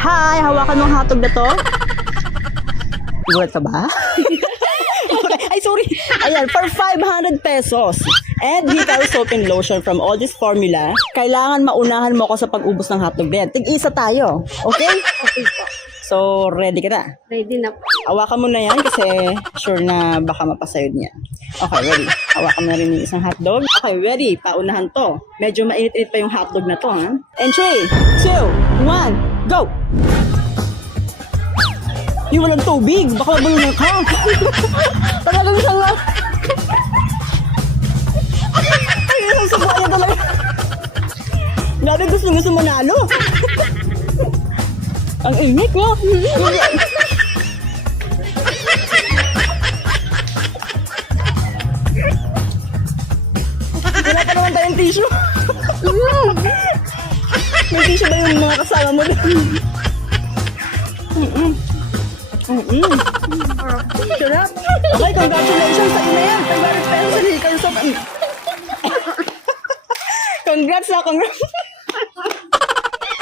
Hi! Hawakan mo ang hotdog na to. Gulat ka ba? Okay. Ay, sorry. Ayan, for 500 pesos. And Hikaru soap and lotion from all this formula, kailangan maunahan mo ako sa pag-ubos ng hotdog din. Tig-isa tayo. Okay? Okay po. So, ready ka na? Ready na po. Hawakan mo na yan kasi sure na baka mapasayod niya. Okay, ready. Hawakan mo na rin yung isang hotdog. Okay, ready. Paunahan to. Medyo mainit-init pa yung hotdog na to, ha? And 3, 2, 1, go! Yung walang tubig. Baka mabulungan ka. Talagang sanga. Ay, isang sabaya talaga. Grabe, gusto manalo. Ang init, no? Wala pa naman tayong tissue. May tissue ba yung mga kasama mo? Sarap. Okay, congratulations sa ina yan. 500 pesos sa Hikaru soap. Congrats na, congrats.